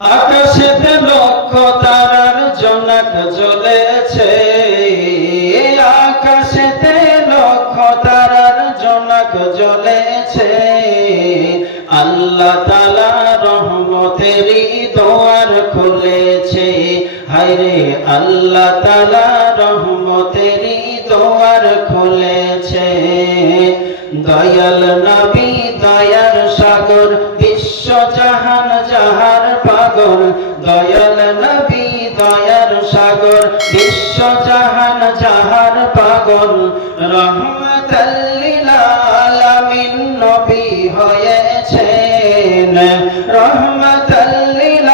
আকাশেতে লক্ষ তারার জনক জ্বলেছে। আকাশেতে লক্ষ তারার জনক জ্বলেছে। আল্লাহ তালা রহমতেরই দোয়ার খুলেছে। হায়রে আল্লাহ তালা রহমতেরই দোয়ার খুলেছে। দয়াল নবী দয়ার সাগর, বিশ্ব জাহান যাহার পাগল, দয়াল নবী দয়ার সাগর, বিশ্ব জাহান যাহার পাগল। নবী হয়েছেন। রহমতাল্লিল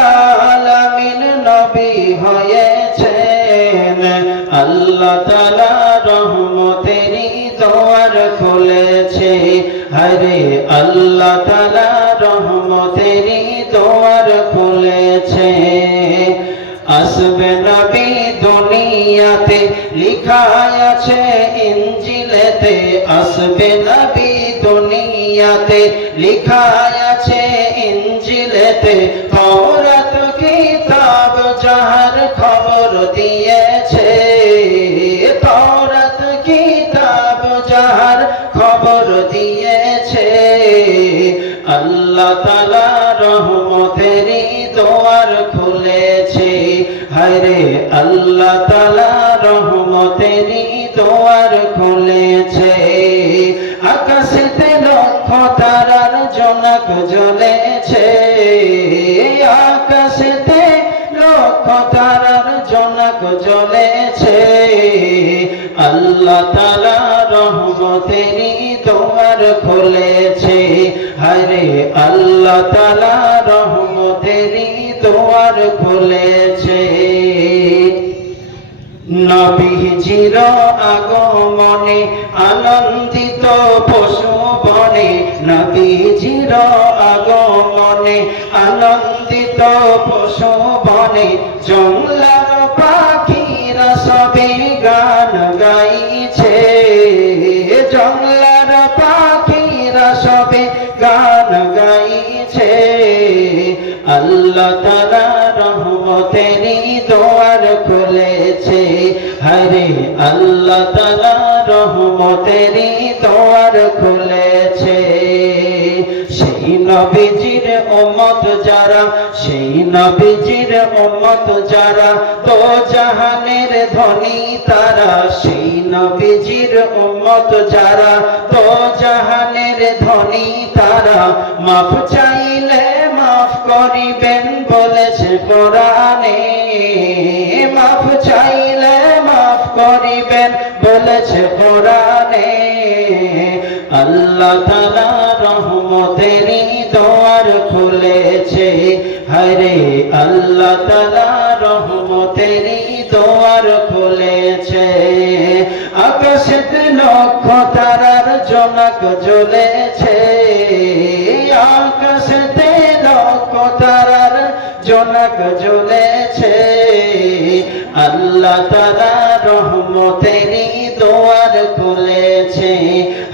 নবী হয়েছেন। আল্লাহ তাআলা রহমতেরই খুলেছে। হরে আল্লাহ তাআলা দুনিয়াতে লিখা আছে ইঞ্জিলেতে আসবে নবী দুনিয়াতে। লিখা আছে ইঞ্জিলেতে তওরাত, কিতাব যাহার খবর দিয়েছে। তওরাত, কিতাব যাহার খবর দিয়েছে। আল্লাহ তাআলা হায়রে, আল্লাহ তাআলা রহমতেরই দোয়ার খুলেছে। আকাশেতে লক্ষ তারার জনক জ্বলেছে। আকাশেতে লক্ষ তারার জনক জ্বলেছে। আল্লাহ তাআলা রহমতেরই দোয়ার খুলেছে। হরে আল্লাহ তাআলা রহমতেরই দোয়ার খুলেছে। নবীজির আগমনে আনন্দিত পশু বনে, নবীজির আগমনে আনন্দিত পশু বনে জংলার পাখিরা সবে গান গাইছে। জংলার পাখিরা সবে গান গাইছে। আল্লাহ তালা রহমতেরই দোয়ার খুলেছে হরে আল্লাহ তালা রহমতেরই দোয়ার খুলেছে। সেই নবীজির উম্মত যারা, সেই নবীজির উম্মত যারা, তো জাহানের ধনী তারা, সেই নবীজির উম্মত যারা, তো জাহানের ধনী তারা, মাফ চাইলে মাফ করিবেন বলেছে কোরআনে। চাইলে মাফ করিবেন, বলেছে কোরআনে। আল্লাহ তালা রহমতেরই দোয়ার খুলেছে। হরে আল্লাহ তালা রহমতেরই দোয়ার খুলেছে। আকাশেতে লক্ষ তারার জনক জ্বলেছে। আকাশেতে লক্ষ তারার জনক জ্বলেছে। আল্লাহ তারা রহমতেরই দোয়ার খুলেছে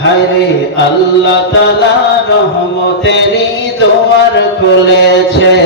হায়রে আল্লাহ তালা রহমতেরই দোয়ার খুলেছে